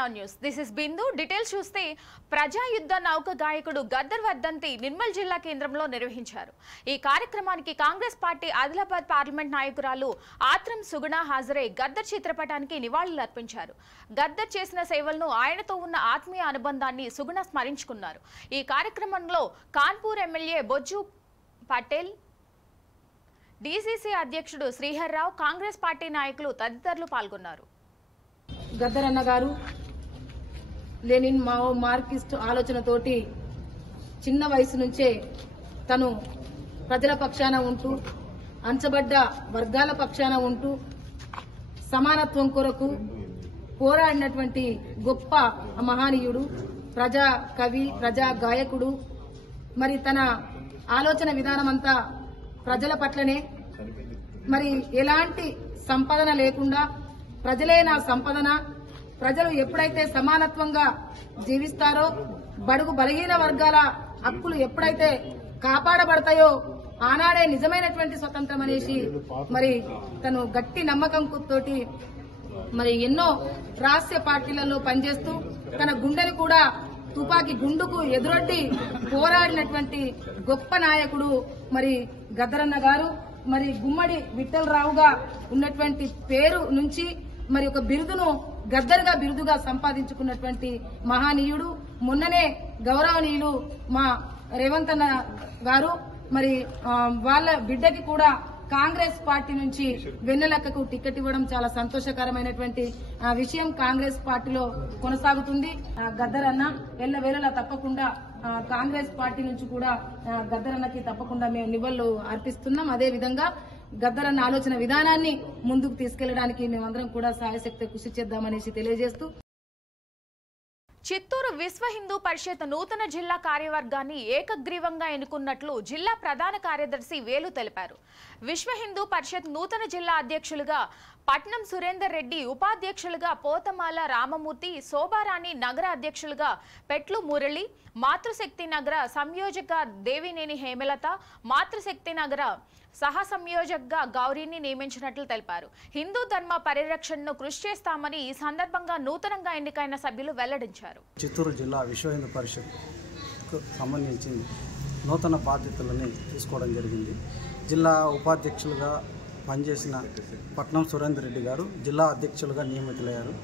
INON News. This is Bindu. Details చూస్తే ప్రజాయుద్ధ నౌక గాయకుడు గద్దర్ వర్ధంతి నిర్మల్ జిల్లా కేంద్రంలో నిర్వహించారు. ఈ కార్యక్రమానికి కాంగ్రెస్ పార్టీ ఆదిలాబాద్ పార్లమెంట్ నాయకురాలు ఆత్రం సుగుణ హాజరై గద్దర్ చిత్రపటానికి నివాళులు అర్పించారు. గద్దర్ చేసిన సేవలను ఆయనతో ఉన్న ఆత్మీయ అనుబంధాన్ని సుగుణ స్మరించుకున్నారు. ఈ కార్యక్రమంలో కాన్పూర్ ఎమ్మెల్యే బొజ్జు పటేల్, డీసీసీ అధ్యక్షుడు శ్రీహర్ రావు, కాంగ్రెస్ పార్టీ నాయకులు తదితరులు పాల్గొన్నారు. గద్దర్ అన్న గారు లెనిన్ మావో మార్క్సిస్ట్ ఆలోచనతోటి చిన్న వయసు నుంచే తను ప్రజల పక్షాన ఉంటూ, అంచబడ్డ వర్గాల పక్షాన ఉంటూ సమానత్వం కొరకు పోరాడినటువంటి గొప్ప మహనీయుడు, ప్రజా కవి, ప్రజా గాయకుడు. మరి తన ఆలోచన విధానమంతా ప్రజల పట్లనే, మరి ఎలాంటి సంపాదన లేకుండా ప్రజలే నా సంపదన, ప్రజలు ఎప్పుడైతే సమానత్వంగా జీవిస్తారో, బడుగు బలహీన వర్గాల హక్కులు ఎప్పుడైతే కాపాడబడతాయో ఆనాడే నిజమైనటువంటి స్వతంత్రం అనేసి మరి తను గట్టి నమ్మకం తోటి మరి ఎన్నో రాష్ట్రీయ పార్టీలలో పనిచేస్తూ తన గుండెని కూడా తుపాకీ గుండుకు ఎదురొడ్డి పోరాడినటువంటి గొప్ప నాయకుడు మరి గద్దరన్న గారు. మరి గుమ్మడి విఠలరావుగా ఉన్నటువంటి పేరు నుంచి మరి ఒక బిరుదును గద్దర్గా బిరుదుగా సంపాదించుకున్నటువంటి మహనీయుడు. మొన్ననే గౌరవనీయులు మా రేవంత్ అన్న గారు మరి వాళ్ళ బిడ్డకి కూడా కాంగ్రెస్ పార్టీ నుంచి వెన్నెలక్కకు టికెట్ ఇవ్వడం చాలా సంతోషకరమైనటువంటి విషయం. కాంగ్రెస్ పార్టీలో కొనసాగుతుంది. గద్దర్ అన్న ఎల్లవేళలా తప్పకుండా కాంగ్రెస్ పార్టీ నుంచి కూడా గద్దర్ అన్నకి తప్పకుండా మేము నివాళులు అర్పిస్తున్నాం. అదేవిధంగా గద్దర్ అన్న ఆలోచన విధానాన్ని ముందుకు తీసుకెళ్లడానికి మేమందరం కూడా సాయశక్తి కృషి చేద్దామనేసి తెలియజేస్తూ, చిత్తూరు విశ్వ హిందూ పరిషత్ నూతన జిల్లా కార్యవర్గాన్ని ఏకగ్రీవంగా ఎన్నుకున్నట్లు జిల్లా ప్రధాన కార్యదర్శి వేలు తెలిపారు. విశ్వ హిందూ పరిషత్ నూతన జిల్లా అధ్యక్షులుగా పట్నం సురేందర్ రెడ్డి, ఉపాధ్యక్షులుగా పోతమాల రామమూర్తి, శోభారాణి నగర అధ్యక్షులుగా పెట్లు మురళి, మాతృశక్తి నగర సంయోజక దేవినేని హేమలత, మాతృశక్తి నగర సహ సంయోజకగా గౌరీని నియమించినట్లు తెలిపారు. హిందూ ధర్మ పరిరక్షణను కృషి చేస్తామని ఈ సందర్భంగా నూతనంగా ఎన్నికైన సభ్యులు వెల్లడించారు. చిత్తూరు జిల్లా విశ్వ హిందూ పరిషత్ సంబంధించి నూతన బాధ్యతలని తీసుకోవడం జరిగింది. జిల్లా ఉపాధ్యక్షులుగా పనిచేసిన పట్నం సురేందర్ రెడ్డి గారు జిల్లా అధ్యక్షులుగా నియమితులయ్యారు.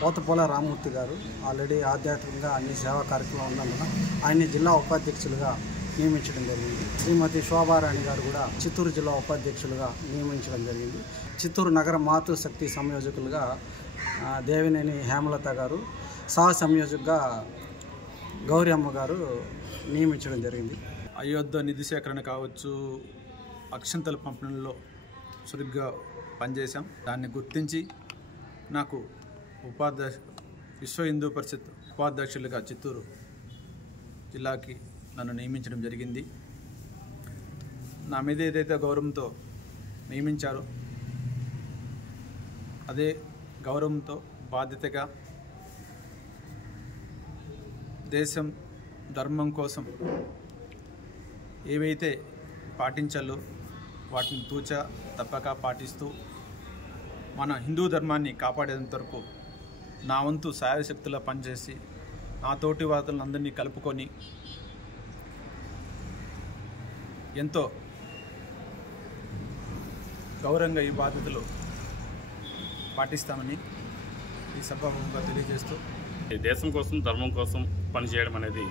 పోతపోల రామమూర్తి గారు ఆల్రెడీ ఆధ్యాత్మికంగా అన్ని సేవా కార్యక్రమాలు ఉన్నందున ఆయన్ని జిల్లా ఉపాధ్యక్షులుగా నియమించడం జరిగింది. శ్రీమతి శోభారాణి గారు కూడా చిత్తూరు జిల్లా ఉపాధ్యక్షులుగా నియమించడం జరిగింది. చిత్తూరు నగర మాతృశక్తి సంయోజకులుగా దేవినేని హేమలత గారు, సహ సంయోజకుగా గౌరీ అమ్మ గారు నియమించడం జరిగింది. అయోధ్య నిధి సేకరణ కావచ్చు, అక్షంతల పంపిణీలో చురుగ్గా పనిచేశాం. దాన్ని గుర్తించి నాకు విశ్వ హిందూ పరిషత్ ఉపాధ్యక్షులుగా చిత్తూరు జిల్లాకి నన్ను నియమించడం జరిగింది. నా మీద ఏదైతే గౌరవంతో నియమించారో అదే గౌరవంతో బాధ్యతగా దేశం ధర్మం కోసం ఏవైతే పాటించాలో వాటిని తూచా తప్పక పాటిస్తూ మన హిందూ ధర్మాన్ని కాపాడేంత వరకు నా వంతు సాయశక్తిలో పనిచేసి నా తోటి వాదులందరినీ కలుపుకొని ఎంతో గౌరవంగా ఈ బాధ్యతలు పాటిస్తామని ఈ సభాముఖంగా తెలియజేస్తూ, ఈ దేశం కోసం ధర్మం కోసం పనిచేయడం అనేది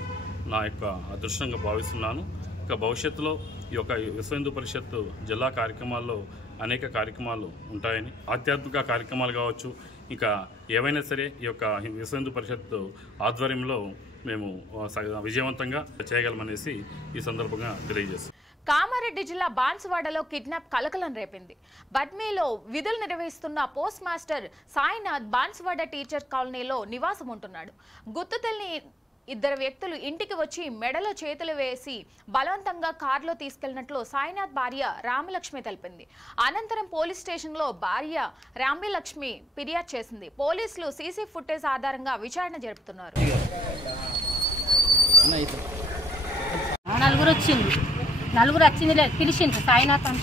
నా యొక్క అదృష్టంగా భావిస్తున్నాను. ఇక భవిష్యత్తులో ఈ యొక్క విశ్వ హిందూ పరిషత్ జిల్లా కార్యక్రమాల్లో అనేక కార్యక్రమాలు ఉంటాయని, ఆధ్యాత్మిక కార్యక్రమాలు కావచ్చు, ఇంకా ఏవైనా సరే ఈ యొక్క విశ్వ హిందూ పరిషత్ ఆధ్వర్యంలో మేము విజయవంతంగా చేయగలమనేసి ఈ సందర్భంగా తెలియజేస్తాం. కామారెడ్డి జిల్లా బాన్సువాడలో కిడ్నాప్ కలకలం రేపింది. బద్మీలో విధులు నిర్వహిస్తున్న post master Sainath Banswada teacher కాలనీలో నివాసం ఉంటున్నాడు. గుర్తు తెలియని ఇద్దరు వ్యక్తులు ఇంటికి వచ్చి మెడలో చేతులు వేసి బలవంతంగా కారులో తీసుకెళ్లినట్లు సాయినాథ్ భార్య రామలక్ష్మి తెలిపింది. అనంతరం పోలీస్ స్టేషన్లో భార్య రామలక్ష్మి ఫిర్యాదు చేసింది. పోలీసులు సీసీ ఫుటేజ్ ఆధారంగా విచారణ జరుపుతున్నారు. నలుగురు వచ్చింది లేదు, పిలిచిండ్రు సాయినాథ్ అని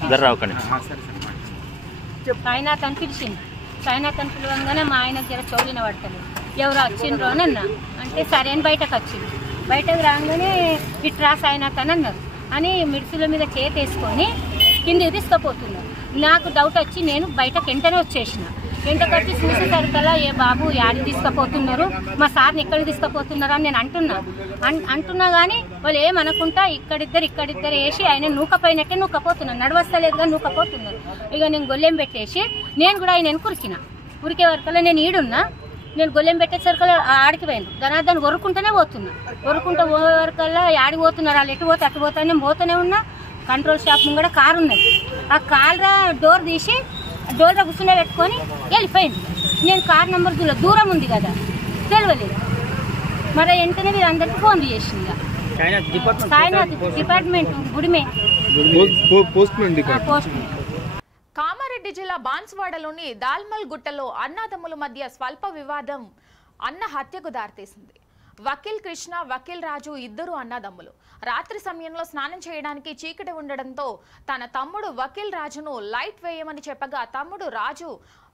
పిలిచింది. సాయినాథ్ అని పిలవంగానే మా ఆయన జర చౌలిన పడతలేదు. ఎవరు వచ్చిండ్రు అని అన్నా. అంటే సరే అని బయటకు వచ్చింది. బయటకు రాగానే ఇట్రా సాయినాథ్ అని అన్నారు. అని మిడిసిల మీద చేతేసుకొని కిందికి తీసుకుపోతున్నారు. నాకు డౌట్ వచ్చి నేను బయటకు వెంటనే వచ్చేసిన. వెంటకొచ్చి చూసేసరికల్లా ఏ బాబు యాడికి తీసుకుపోతున్నారు, మా సార్ని ఎక్కడికి తీసుకుపోతున్నారు అని నేను అంటున్నా కానీ వాళ్ళు ఏమనుకుంటా ఇక్కడిద్దరు వేసి ఆయన నూకపోయినట్టే నూకపోతున్నారు. నడవస్తలేదుగా నూకపోతున్నారు. ఇక నేను గొల్లెం పెట్టేసి నేను కూడా ఆయన ఉరికే వరకల్లా నేను ఈడున్నా. నేను గొల్లెం పెట్టేసరికల్లా ఆడికి పోయాను. ధనార్దన్ ఒరుకుంటూనే పోతున్నా. ఒరుకుంటూ పోయే వరకల్లా ఆడికి పోతున్నారు. వాళ్ళు ఎటు పోతే అటు పోతా నేను పోతూనే ఉన్నా. కంట్రోల్ షాప్ ముంగడ కారు ఉన్నది. ఆ కారు డోర్ తీసి డోర్ కూర్చునే పెట్టుకొని వెళ్ళిపోయింది. నేను కార్ నెంబర్ దూరం ఉంది కదా తెలియలేదు. మరి వెంటనే మీరు అందరికీ ఫోన్ చేసింది. సాయినాథ్ డిపార్ట్మెంట్ గుడిమే పోస్ట్. కామారెడ్డి జిల్లా బాన్సువాడలోని దాల్మల్ గుట్టలో అన్నదమ్ముల మధ్య స్వల్ప వివాదం అన్న హత్యకు దారితీసింది. వకీల్ కృష్ణ, వకీల్ రాజు ఇద్దరు అన్నదమ్ములు. రాత్రి సమయంలో స్నానం చేయడానికి చీకటి ఉండడంతో తన తమ్ముడు వకీల్ రాజును లైట్ వేయమని చెప్పగా తమ్ముడు రాజు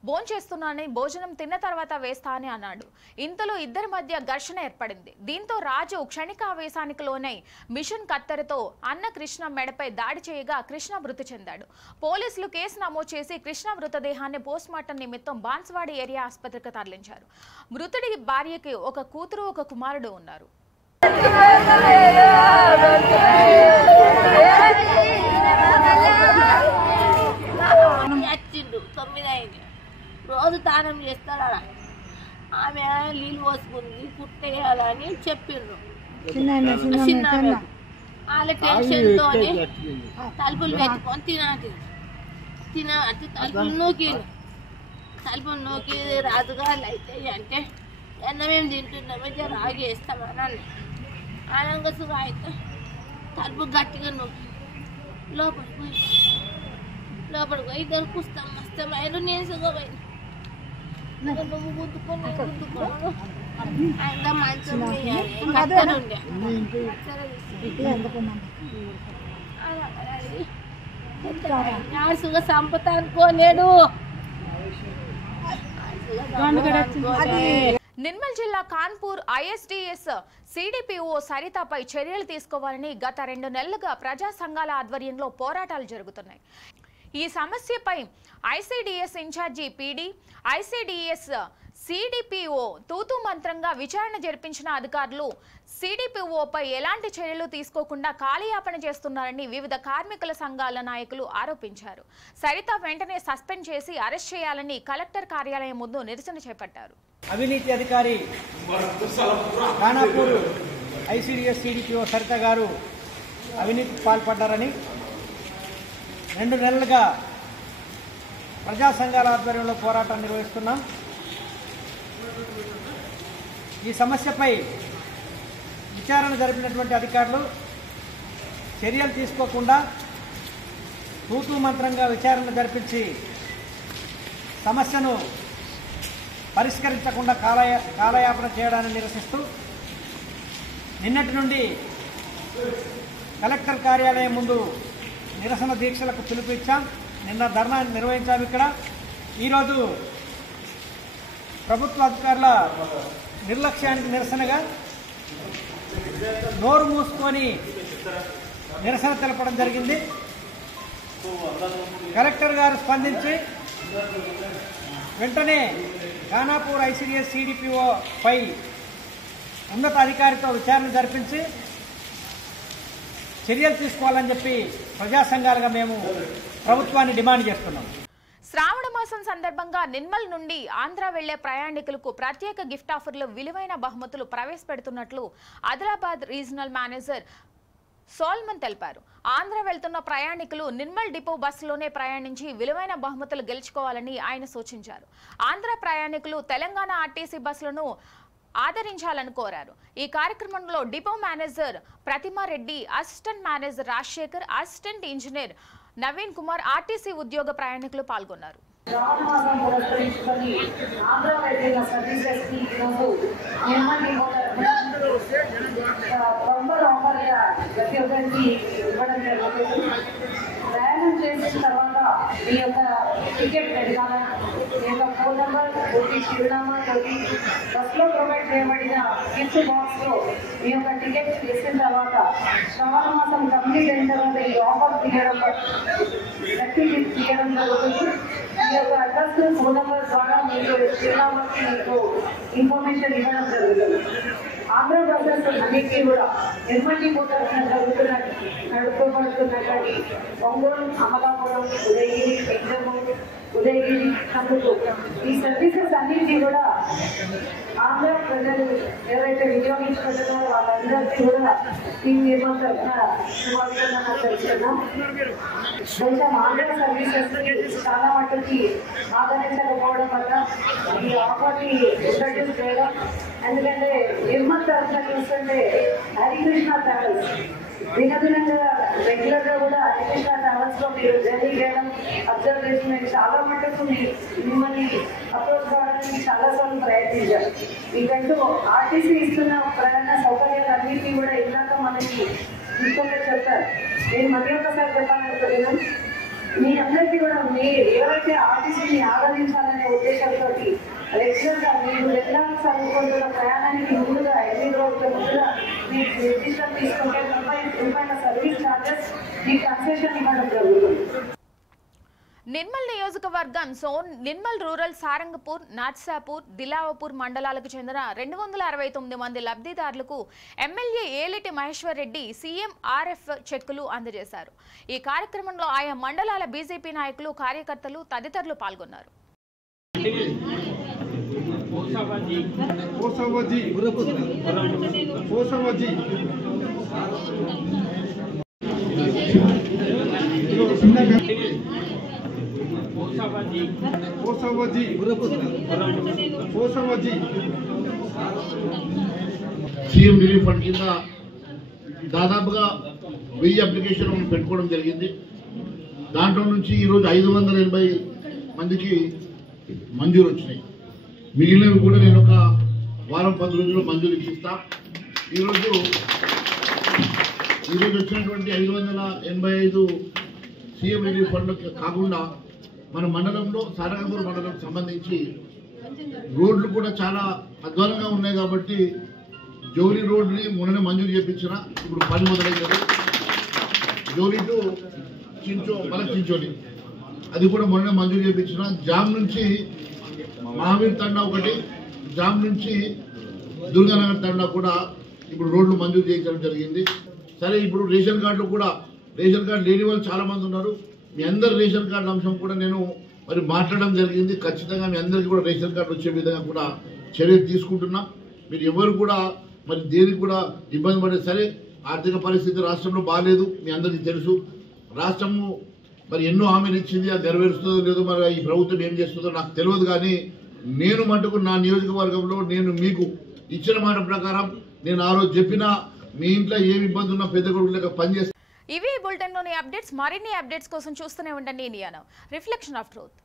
భోంచేస్తున్నానని భోజనం తిన్న తర్వాత వేస్తా అని అన్నాడు. ఇంతలో ఇద్దరి మధ్య ఘర్షణ ఏర్పడింది. దీంతో రాజు క్షణికావేశానికి లోనై మిషన్ కత్తెరతో అన్న కృష్ణ మెడపై దాడి చేయగా కృష్ణ మృతి చెందాడు. పోలీసులు కేసు నమోదు చేసి కృష్ణ మృతదేహాన్ని పోస్ట్మార్టం నిమిత్తం బాన్సువాడ ఏరియా ఆసుపత్రికి తరలించారు. మృతుడి భార్యకి ఒక కూతురు, ఒక కుమారుడు ఉన్నారు. రోజు దానం చేస్తాడు. ఆమె నీళ్ళు పోసుకుంది కుట్టేయాలని చెప్పిండ్రు. చిన్న వాళ్ళ టెన్షన్తో తలుపులు పెట్టుకొని తినటి తలుపులు నూకి రాజుగారు అయితే అంటే మేము తింటున్నామే రాగి వేస్తామని అన్న. ఆనంగసుగా అయితే తలుపు గట్టిగా నూకి లోపలికి పోయి ఇద్దరు కుస్తాం మస్తమైన నేను సుఖపోయింది. నువ్వు గుద్దుకొని ఇంకా మంచం ఉండే సుఖ సంపత అనుకోలేడు. నిర్మల్ జిల్లా కాన్పూర్ ఐఎస్డిఎస్ సిడిపిఓ సరితపై చర్యలు తీసుకోవాలని గత 2 నెలలుగా ప్రజా సంఘాల ఆధ్వర్యంలో పోరాటాలు జరుగుతున్నాయి. ఈ సమస్యపై ICDS incharge PD, ICDS CDPO తూతూ మంత్రంగా విచారణ జరిపించిన అధికారులు సిడిపిఓపై ఎలాంటి చర్యలు తీసుకోకుండా కాలయాపన చేస్తున్నారని వివిధ కార్మికుల సంఘాల నాయకులు ఆరోపించారు. సరిత వెంటనే సస్పెండ్ చేసి అరెస్ట్ చేయాలని కలెక్టర్ కార్యాలయం ముందు నిరసన చేపట్టారు. అవినీతి అధికారి ఖానాపూర్ ఐసిడిఎస్ సిడిపిఓ సరిత గారు అవినీతికి పాల్పడ్డారని 2 నెలలుగా ప్రజా సంఘాల ఆధ్వర్యంలో పోరాటం నిర్వహిస్తున్నాం. ఈ సమస్యపై విచారణ జరిపినటువంటి అధికారులు చర్యలు తీసుకోకుండా తూతూ మంత్రంగా విచారణ జరిపించి సమస్యను పరిష్కరించకుండా కాలయాపన చేయడాన్ని నిరసిస్తూ నిన్నటి నుండి కలెక్టర్ కార్యాలయం ముందు నిరసన దీక్షలకు పిలుపునిచ్చాం. నిన్న ధర్నా నిర్వహించాం. ఇక్కడ ఈరోజు ప్రభుత్వ అధికారుల నిర్లక్ష్యానికి నిరసనగా నోరు మూసుకొని నిరసన తెలపడం జరిగింది. కలెక్టర్ గారు స్పందించి వెంటనే ఖానాపూర్ ఐసిడిఎస్ సిడిపిఓ పై ఉన్నత అధికారితో విచారణ జరిపించి చర్యలు తీసుకోవాలని చెప్పి ప్రజా సంఘాలుగా మేము ప్రభుత్వాన్ని డిమాండ్ చేస్తున్నాం. శ్రావణ మాసం సందర్భంగా నిర్మల్ నుండి ఆంధ్ర వెళ్లే ప్రయాణికులకు ప్రత్యేక గిఫ్ట్ ఆఫర్లు, విలువైన బహుమతులు ప్రవేశపెడుతున్నట్లు ఆదిలాబాద్ రీజనల్ మేనేజర్ సోల్మన్ తెలిపారు. ఆంధ్ర వెళ్తున్న ప్రయాణికులు నిర్మల్ డిపో బస్సులోనే ప్రయాణించి విలువైన బహుమతులు గెలుచుకోవాలని ఆయన సూచించారు. ఆంధ్ర ప్రయాణికులు తెలంగాణ ఆర్టీసీ బస్సులను ఆదరించాలని కోరారు. ఈ కార్యక్రమంలో depot manager Prathima Reddy, assistant manager Rajasekhar, assistant engineer Naveen Kumar, RTC ఉద్యోగ ప్రయాణికులు పాల్గొన్నారు. ప్రయాణం చేసిన తర్వాత మీ యొక్క టికెట్ పెడతాను, మీ యొక్క ఫోన్ నెంబర్ పూర్తి చిరునామాతో బస్సులో ప్రొవైడ్ చేయబడిన గిఫ్ట్ బాక్స్ లో మీ యొక్క టికెట్ చేసిన తర్వాత శ్రావణ మాసం కంప్లీట్ అయిన తర్వాత ఈ ఆఫర్ తీయడం జరుగుతుంది. మీ యొక్క అడ్రస్ ఫోన్ నెంబర్ ద్వారా మీకు చిరునామాకి మీకు ఇన్ఫర్మేషన్ ఇవ్వడం జరుగుతుంది. ఆంధ్ర బస్సెస్ అన్నిటికీ కూడా నిర్మల్లి నడుపుబడుతున్నటువంటి ఒంగోలు, అమలాపురం, ఉదయగిరి, ఎగ్జాంపుల్ ఉదయగిరి, కందుకూరు ఈ సర్వీసెస్ అన్నింటినీ కూడా ఆంధ్ర ప్రజలు ఎవరైతే వినియోగించుకుంటున్నారో వాళ్ళందరికీ కూడా టీం నిర్మాణ తరఫున శుభాకాంక్షలు తెలుస్తున్నాం. కొంచెం ఆంధ్ర సర్వీసెస్ చాలా మట్టుకి ఆదరించకపోవడం వల్ల ఈ ఆఫర్ని ఇంట్రడ్యూస్ చేయడం. ఎందుకంటే నిర్మాణ తరఫున చూస్తుంటే హరికృష్ణ ట్రావెల్స్ దినదినంగా రెగ్యులర్ గా కూడా హరికృష్ణ ట్రావెల్స్ లో మీరు జర్నీ చేయడం అబ్జర్వ్ చేసి మేము చాలా మటుకు మిమ్మల్ని అప్రోచ్ కావడానికి చాలాసార్లు ప్రయత్నించారు. మీకంటూ ఆర్టీసీ ఇస్తున్న ప్రయాణ సౌకర్యాలన్నింటినీ కూడా ఇందాక మనకి ఇంకొక చెప్తారు. నేను మళ్ళీ ఒకసారి చెప్పాలనుకుంటున్నాను. మీ అందరికీ కూడా మీరు ఎవరైతే ఆర్టీసీని ఆదరించాలనే ఉద్దేశంతో రెగ్యులర్గా మీరు రెగ్యులర్గా చదువుకుంటున్న ప్రయాణానికి ముందుగా 8 రోజుల ముందుగా మీకు నిర్దిష్టం తీసుకుంటే రూపాయల సర్వీస్ ఛార్జెస్ మీకు కన్సెషన్ ఇవ్వడం జరుగుతుంది. నిర్మల్ నియోజకవర్గం నిర్మల్ రూరల్, సారంగపూర్, నాట్సాపూర్, దిలావపూర్ మండలాలకు చెందిన 269 మంది లబ్ధిదారులకు MLA Aleti Maheshwar Reddy CM RF చెక్కులు అందజేశారు. ఈ కార్యక్రమంలో ఆయా మండలాల బీజేపీ నాయకులు, కార్యకర్తలు తదితరులు పాల్గొన్నారు. సీఎం రిలీఫ్ ఫండ్ కింద దాదాపుగా 1000 అప్లికేషన్లు పెట్టుకోవడం జరిగింది. దాంట్లో నుంచి ఈరోజు 580 మందికి మంజూరు వచ్చినాయి. మిగిలినవి కూడా నేను ఒక వారం 10 రోజుల్లో మంజూరు ఇప్పిస్తా. ఈరోజు వచ్చినటువంటి 585 సీఎం రిలీఫ్ ఫండ్ కాకుండా మన మండలంలో సారంగపూర్ మండలం సంబంధించి రోడ్లు కూడా చాలా అధ్వానంగా ఉన్నాయి కాబట్టి జోలి రోడ్ని మొన్ననే మంజూరు చేయించిన. ఇప్పుడు పని మొదలైంది. జోలి టు చించోలి అది కూడా మొన్ననే మంజూరు చేయించిన. జామ్ నుంచి మహావీర్ తండా ఒకటి, జామ్ నుంచి దుర్గానగర్ తండా కూడా ఇప్పుడు రోడ్లు మంజూరు చేయించడం జరిగింది. సరే, ఇప్పుడు రేషన్ కార్డులు కూడా రేషన్ కార్డు లేని వాళ్ళు చాలా మంది ఉన్నారు. మీ అందరు రేషన్ కార్డు అంశం కూడా నేను మరి మాట్లాడడం జరిగింది. ఖచ్చితంగా మీ అందరికీ కూడా రేషన్ కార్డు వచ్చే విధంగా కూడా చర్యలు తీసుకుంటున్నాం. మీరు ఎవరు కూడా మరి దేనికి కూడా ఇబ్బంది పడే. సరే, ఆర్థిక పరిస్థితి రాష్ట్రంలో బాగాలేదు, మీ అందరికీ తెలుసు. రాష్ట్రము మరి ఎన్నో హామీలు ఇచ్చింది, అది నెరవేరుస్తుందో లేదో మరి ఈ ప్రభుత్వం ఏం చేస్తుందో నాకు తెలియదు. కానీ నేను మటుకు నా నియోజకవర్గంలో నేను మీకు ఇచ్చిన మాట ప్రకారం నేను ఆ రోజు చెప్పిన మీ ఇంట్లో ఏమి ఇబ్బంది ఉన్నా పెద్ద కొడుకు లేక పనిచేస్తాను. ఇవి బులెటిన్లోని అప్డేట్స్. మరిన్ని అప్డేట్స్ కోసం చూస్తూనే ఉండండి India now, reflection of truth.